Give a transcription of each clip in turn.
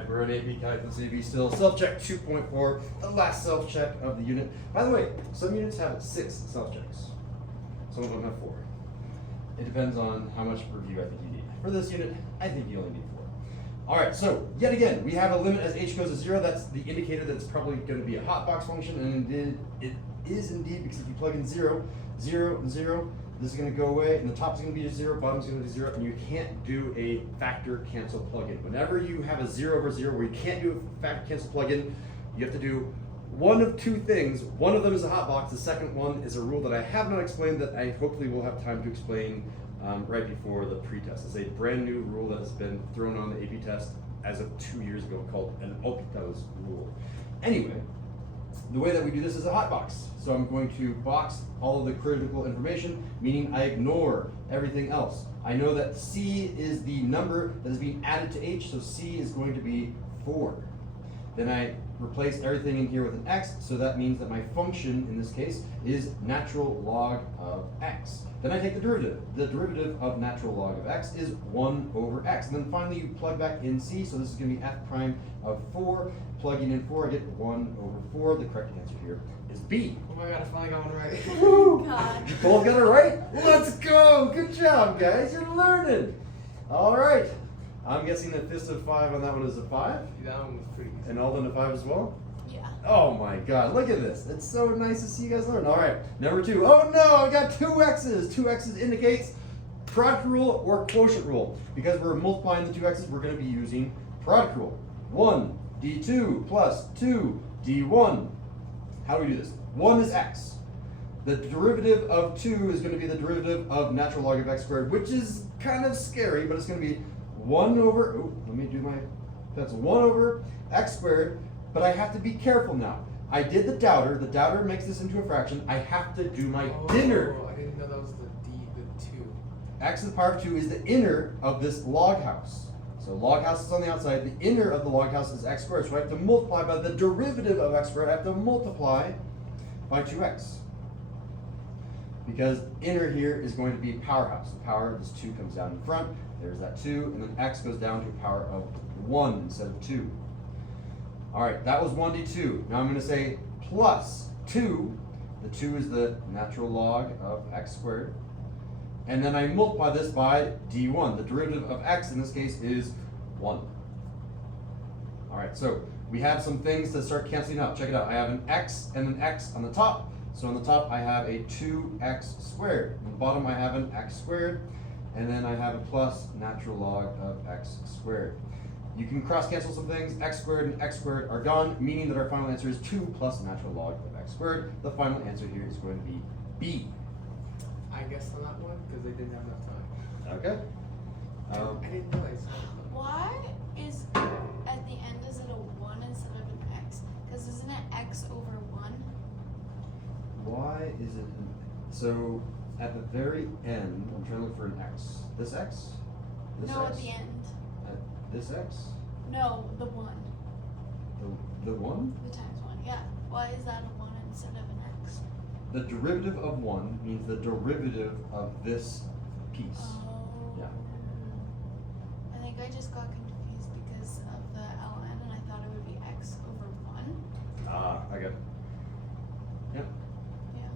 Alright, we're on AP Calculus AB still. Self-check 2.4, the last self-check of the unit. By the way, some units have 6 self-checks. Some of them have 4. It depends on how much review I think you need. For this unit, I think you only need 4. Alright, so yet again, we have a limit as h goes to 0. That's the indicator that it's probably going to be a hotbox function, and it is indeed, because if you plug in 0, 0, and 0, this is going to go away, and the top is going to be 0, bottom is going to be 0, and you can't do a factor cancel plugin. Whenever you have a 0 over 0 where you can't do a factor cancel plugin, you have to do one of 2 things. One of them is a hotbox. The second one is a rule that I have not explained that I hopefully will have time to explain right before the pretest. It's a brand new rule that has been thrown on the AP test as of 2 years ago called an Hopital's rule. Anyway, the way that we do this is a hotbox. So I'm going to box all of the critical information, meaning I ignore everything else. I know that C is the number that is being added to H, so C is going to be 4. Then I replace everything in here with an x, so that means that my function, in this case, is natural log of x. Then I take the derivative. The derivative of natural log of x is 1 over x. And then finally you plug back in c, so this is going to be f prime of 4. Plugging in 4, I get 1 over 4. The correct answer here is B. Oh my god, I finally got one right. Woo! God. You both got it right? Let's go! Good job, guys. You're learning. All right. I'm guessing that fist of 5 on that one is a 5. That one was pretty good. And Alden a 5 as well? Yeah. Oh my god, look at this. It's so nice to see you guys learn. All right, number 2. Oh no, I got 2 x's. 2 x's indicates product rule or quotient rule. Because we're multiplying the 2 x's, we're going to be using product rule. 1 d2 plus 2 d1. How do we do this? 1 is x. The derivative of 2 is going to be the derivative of natural log of x squared, which is kind of scary, but it's going to be 1 over, oh, let me do my pencil, 1 over x squared, but I have to be careful now. I did the doubter makes this into a fraction. I have to do my inner. I didn't know that was the 2. X to the power of 2 is the inner of this log house. So log house is on the outside, the inner of the log house is x squared, so I have to multiply by the derivative of x squared, I have to multiply by 2x. Because inner here is going to be power house. The power of this 2 comes down in front. There's that 2, and then x goes down to a power of 1 instead of 2. All right, that was 1d2. Now I'm going to say plus 2. The 2 is the natural log of x squared. And then I multiply this by d1. The derivative of x in this case is 1. All right, so we have some things to start canceling out. Check it out. I have an x and an x on the top. So on the top I have a 2x squared. On the bottom I have an x squared. And then I have a plus natural log of x squared. You can cross cancel some things. X squared and x squared are gone, meaning that our final answer is 2 plus natural log of x squared. The final answer here is going to be B. I guessed on that one because they didn't have enough time. Okay. I didn't realize. Why is at the end is it a 1 instead of an x? Because isn't it x over 1? Why is it? So at the very end, I'm trying to look for an x. This x? This No, x? at the end. At this x? No, the 1. The 1? The times 1. Yeah. Why is that a 1 instead of an x? The derivative of 1 means the derivative of this piece. Oh. Yeah. I think I just got confused because of the ln and I thought it would be x over 1. Ah, I got it. Yep. Yeah.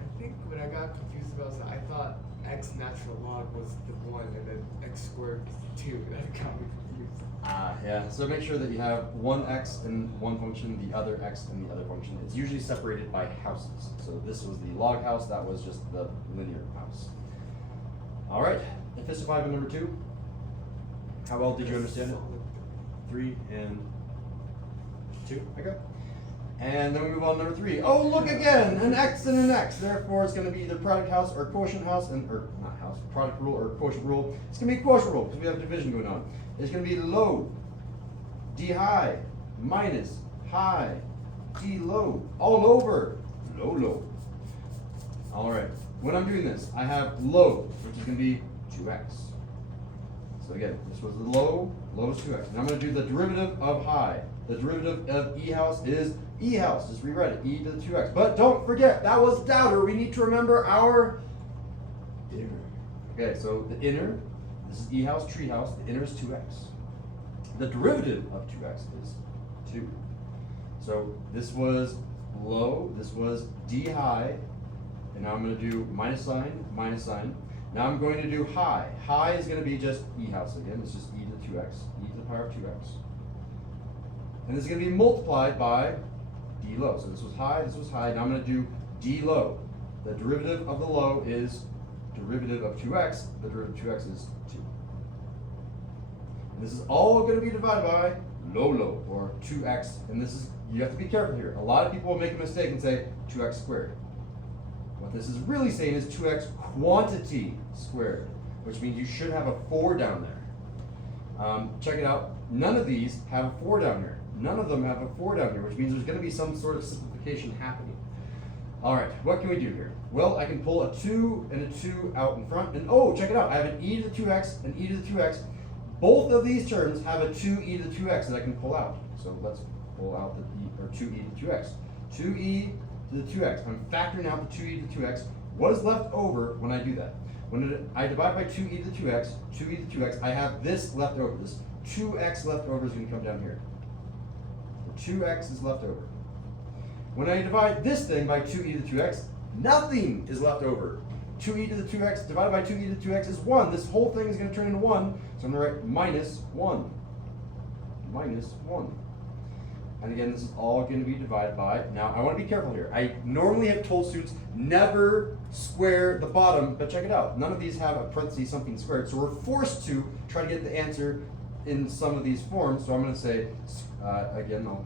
I think what I got confused about is that I thought x natural log was the 1 and then x squared was the 2. That got me confused. Ah, yeah. So make sure that you have one x in one function, the other x in the other function. It's usually separated by houses. So this was the log house, that was just the linear house. All right, and fist of 5 and number 2. How well did you understand it? 3 and 2, okay. And then we move on to number 3. Oh, look again, an x and an x. Therefore, it's going to be either product house or quotient house, or not house, product rule or quotient rule. It's going to be quotient rule because we have division going on. It's going to be low, d high, minus high, d low, all over, low, low. All right, when I'm doing this, I have low, which is going to be 2x. So again, this was the low, low is 2x. And I'm going to do the derivative of high. The derivative of e house is e house. Just rewrite it, e to the 2x. But don't forget, that was doubter. We need to remember our inner. Okay, so the inner, this is e house, tree house. The inner is 2x. The derivative of 2x is 2. So this was low, this was d high, and now I'm going to do minus sign, minus sign. Now I'm going to do high. High is going to be just e house again. It's just e to the 2x, e to the power of 2x. And this is going to be multiplied by d low. So this was high, this was high. Now I'm going to do d low. The derivative of the low is derivative of 2x. The derivative of 2x is 2. And this is all going to be divided by low, or 2x. And this is, you have to be careful here. A lot of people will make a mistake and say 2x squared. What this is really saying is 2x quantity squared, which means you should have a 4 down there. Check it out. None of these have a 4 down here. None of them have a 4 down here, which means there's going to be some sort of simplification happening. All right, what can we do here? Well, I can pull a 2 and a 2 out in front, and oh, check it out. I have an e to the 2x and e to the 2x. Both of these terms have a 2e to the 2x that I can pull out. So let's pull out the e, or 2e to the 2x. 2e to the 2x. I'm factoring out the 2e to the 2x. What is left over when I do that? When I divide by 2e to the 2x, 2e to the 2x, I have this left over. This 2x left over is going to come down here. The 2x is left over. When I divide this thing by 2e to the 2x, nothing is left over. 2e to the 2x divided by 2e to the 2x is 1. This whole thing is going to turn into 1. So I'm going to write minus 1. Minus 1. And again, this is all going to be divided by, now I want to be careful here. I normally have told students never square the bottom, but check it out. None of these have a parenthesis something squared, so we're forced to try to get the answer in some of these forms. So I'm going to say, again, I'll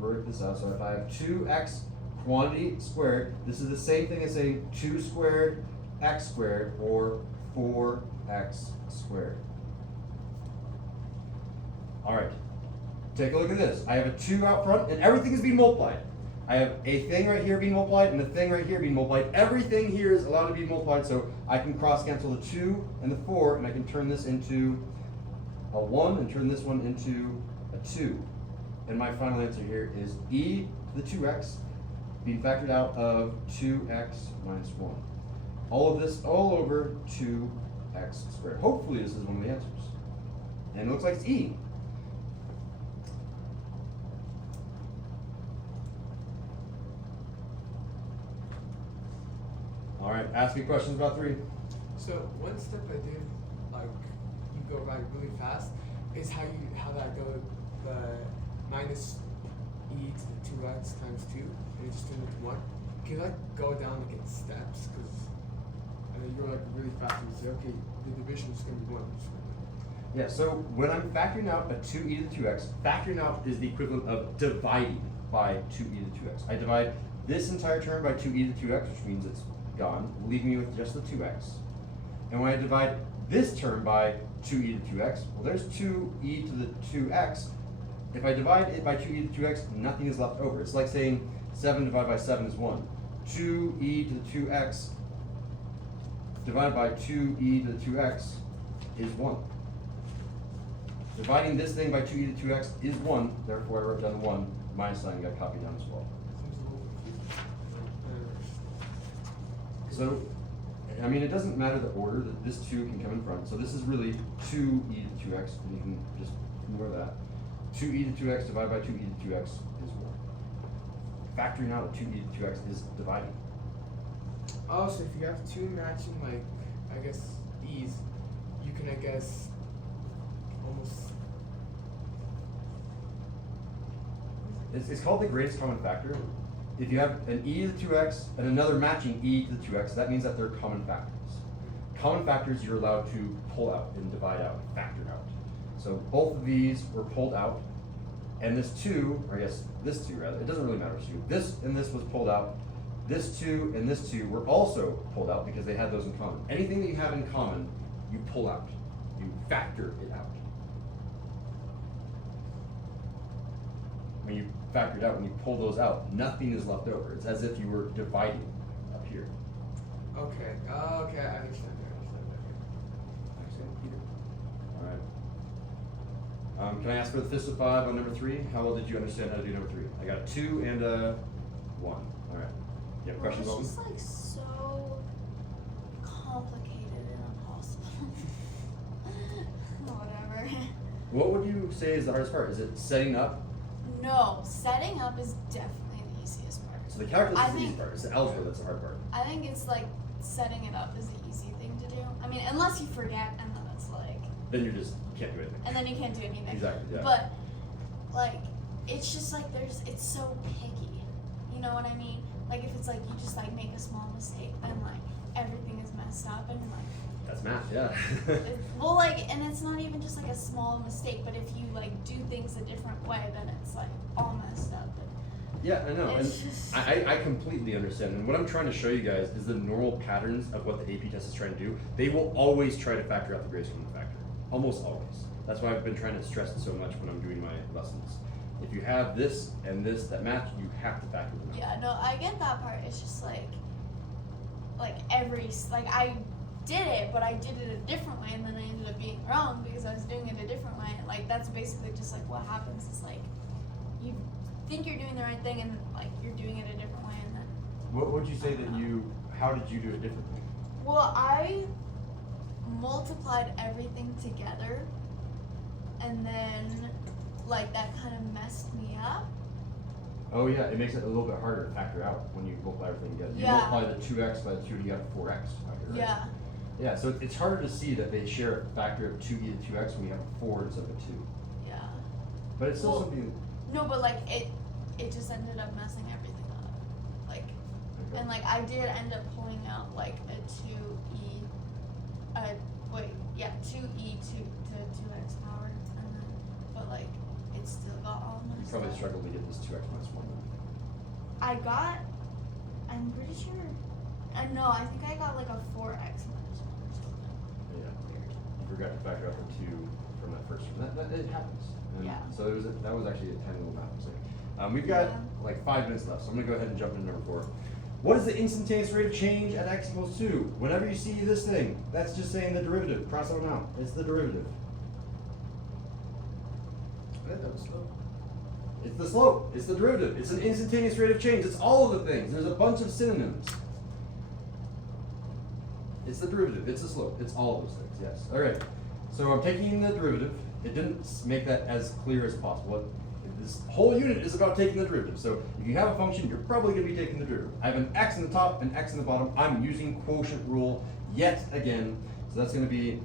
work this out. So if I have 2x quantity squared, this is the same thing as saying 2 squared x squared, or 4x squared. All right. Take a look at this. I have a 2 out front, and everything is being multiplied. I have a thing right here being multiplied, and a thing right here being multiplied. Everything here is allowed to be multiplied, so I can cross cancel the 2 and the 4, and I can turn this into a 1 and turn this one into a 2. And my final answer here is e to the 2x being factored out of 2x minus 1. All of this all over 2x squared. Hopefully this is one of the answers. And it looks like it's e. All right, ask me questions about 3. So one step I did, like you go by really fast, is how that go the minus e to the 2x times 2, and it just turned into 1. Can you like go down like in steps? Because I mean you're like really fast and you say, okay, the division is gonna be 1. Yeah, so when I'm factoring out a 2e to the 2x, factoring out is the equivalent of dividing by 2e to the 2x. I divide this entire term by 2e to the 2x, which means it's gone, leaving me with just the 2x. And when I divide this term by 2e to the 2x, well, there's 2e to the 2x. If I divide it by 2e to the 2x, nothing is left over. It's like saying 7 divided by 7 is 1. 2e to the 2x divided by 2e to the 2x is 1. Dividing this thing by 2e to the 2x is 1, therefore I wrote down 1. Minus sign got copied down as well. So, I mean, it doesn't matter the order, that this 2 can come in front. So this is really 2e to the 2x, and you can just ignore that. 2e to the 2x divided by 2e to the 2x is 1. Factoring out a 2e to the 2x is dividing. Oh, so if you have 2 matching, like, I guess, e's, you can, I guess, almost... It's called the greatest common factor. If you have an e to the 2x and another matching e to the 2x, that means that they're common factors. Common factors you're allowed to pull out and divide out, factor out. So both of these were pulled out, and this 2, or I guess this 2 rather, it doesn't really matter which 2. This and this was pulled out. This 2 and this 2 were also pulled out because they had those in common. Anything that you have in common, you pull out. You factor it out. When you factor it out, when you pull those out, nothing is left over. It's as if you were dividing up here. Okay, okay, I understand that. All right. Can I ask for the fist of 5 on number 3? How well did you understand how to do number 3? I got a 2 and a 1. All right. You have questions on It's just like so complicated and impossible. Whatever. What would you say is the hardest part? Is it setting up? No, setting up is definitely the easiest part. So the calculus I is the easy think- part. It's the algebra that's the hard part. I think it's like setting it up is the easy thing to do. I mean, unless you forget, and then it's like, Then you can't do anything. and then you can't do anything. Exactly, yeah. But like, it's just like it's so picky. You know what I mean? Like if it's like you just like make a small mistake, then like everything is messed up, and like That's math, yeah. well, like, and it's not even just like a small mistake, but if you like do things a different way, then it's like all messed up. Yeah, I know, and It's just- I completely understand. And what I'm trying to show you guys is the normal patterns of what the AP test is trying to do. They will always try to factor out the greatest common factor, almost always. That's why I've been trying to stress it so much when I'm doing my lessons. If you have this and this that match, you have to factor them out. Yeah, no, I get that part. It's just like I did it, but I did it a different way, and then I ended up being wrong because I was doing it a different way. Like that's basically just like what happens is like you think you're doing the right thing, and like you're doing it a different way, and then. What would you say that how did you do it differently? Well, I multiplied everything together, and then like that kind of messed me up. Oh yeah, it makes it a little bit harder to factor out when you multiply everything together. You Yeah. multiply the 2x by the 2 and you got 4x out here, right? Yeah. Yeah, so it's harder to see that they share a factor of 2e to 2x when you have a 4 instead of a 2. Yeah. But it's still Well, something. No, but like it just ended up messing everything up. Like, and like I did end up pulling out like a 2e, 2e to 2x power, and then but like it still got all You messed probably up. struggled to get this 2x minus 1. I'm pretty sure. No, I think I got like a 4x minus 1 or something. Yeah. Weird. You forgot to factor out the 2 from that first one. That it happens. And Yeah. So that was actually a tiny little math mistake. We've got Yeah. like 5 minutes left, so I'm going to go ahead and jump into number 4. What is the instantaneous rate of change at x equals 2? Whenever you see this thing, that's just saying the derivative. Cross it on out. It's the derivative. I think that was slow. It's the slope. It's the derivative. It's an instantaneous rate of change. It's all of the things. There's a bunch of synonyms. It's the derivative. It's the slope. It's all of those things. Yes. All right. So I'm taking the derivative. It didn't make that as clear as possible. This whole unit is about taking the derivative. So if you have a function, you're probably going to be taking the derivative. I have an x in the top and x in the bottom. I'm using quotient rule yet again. So that's going to be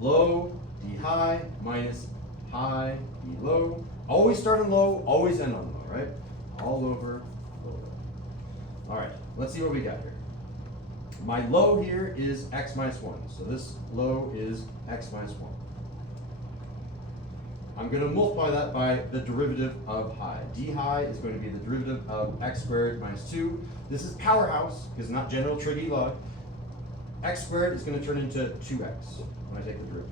low d high minus high d low. Always start on low, always end on low, right? All over low. All right, let's see what we got here. My low here is x minus 1. So this low is x minus 1. I'm going to multiply that by the derivative of high. D high is going to be the derivative of x squared minus 2. This is powerhouse, because not general trig E log. X squared is going to turn into 2x when I take the derivative.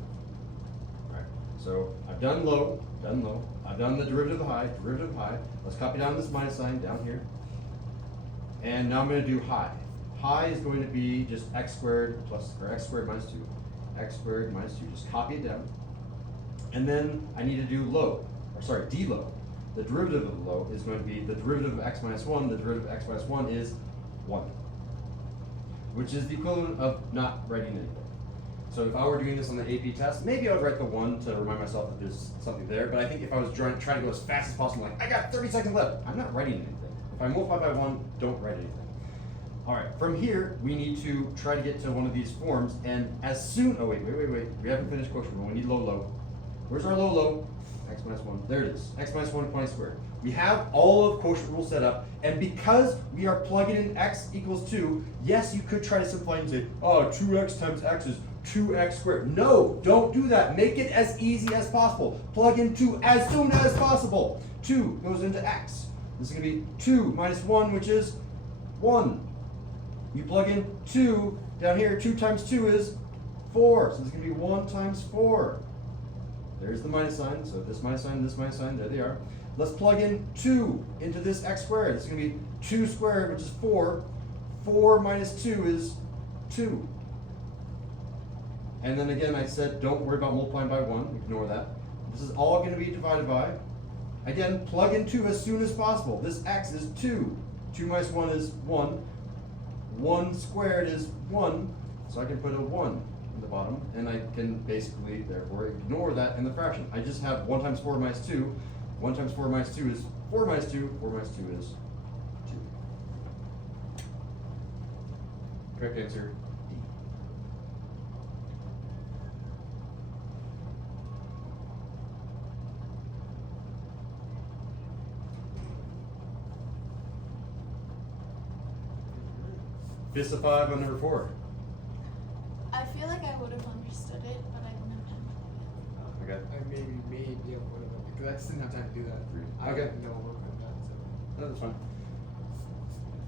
All right, so I've done low, I've done the derivative of high, Let's copy down this minus sign down here. And now I'm going to do high. High is going to be just x squared x squared minus 2. X squared minus 2, just copy it down. And then I need to do low, d low. The derivative of low is going to be the derivative of x minus 1. The derivative of x minus 1 is 1, which is the equivalent of not writing anything. So if I were doing this on the AP test, maybe I would write the 1 to remind myself that there's something there. But I think if I was trying to go as fast as possible, like, I got 30 seconds left, I'm not writing anything. If I multiply by 1, don't write anything. All right, from here, we need to try to get to one of these forms. And as soon, oh wait. We haven't finished quotient rule. We need low. Where's our low? X minus 1. There it is. X minus 1 quantity squared. We have all of quotient rule set up, and because we are plugging in x equals 2, yes, you could try to simplify and say, oh, 2x times x is 2x squared. No, don't do that. Make it as easy as possible. Plug in 2 as soon as possible. 2 goes into x. This is going to be 2 minus 1, which is 1. You plug in 2 down here. 2 times 2 is 4. So this is going to be 1 times 4. There's the minus sign. So this minus sign, there they are. Let's plug in 2 into this x squared. It's going to be 2 squared, which is 4. 4 minus 2 is 2. And then again, I said don't worry about multiplying by 1. Ignore that. This is all going to be divided by. Again, plug in 2 as soon as possible. This x is 2. 2 minus 1 is 1. 1 squared is 1. So I can put a 1 in the bottom, and I can basically, therefore, ignore that in the fraction. I just have 1 times 4 minus 2. 1 times 4 minus 2 is 4 minus 2. 4 minus 2 is 2. Correct answer, D. Fist of 5 on number 4. I feel like I would have understood it, but I don't have time to do it. Okay. I maybe yeah, whatever. Because I just didn't have time to do that. I Okay. didn't know work on that. So. No, that's fine.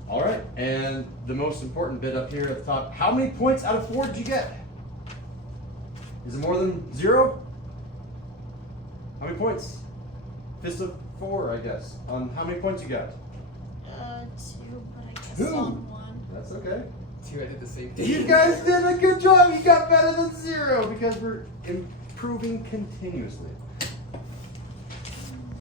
All right, and the most important bit up here at the top. How many points out of 4 did you get? Is it more than 0? How many points? Fist of 4, I guess. How many points you got? 2, but I guess Who? on 1. That's okay. 2, I did the same thing. You guys did a good job. You got better than 0 because we're improving continuously.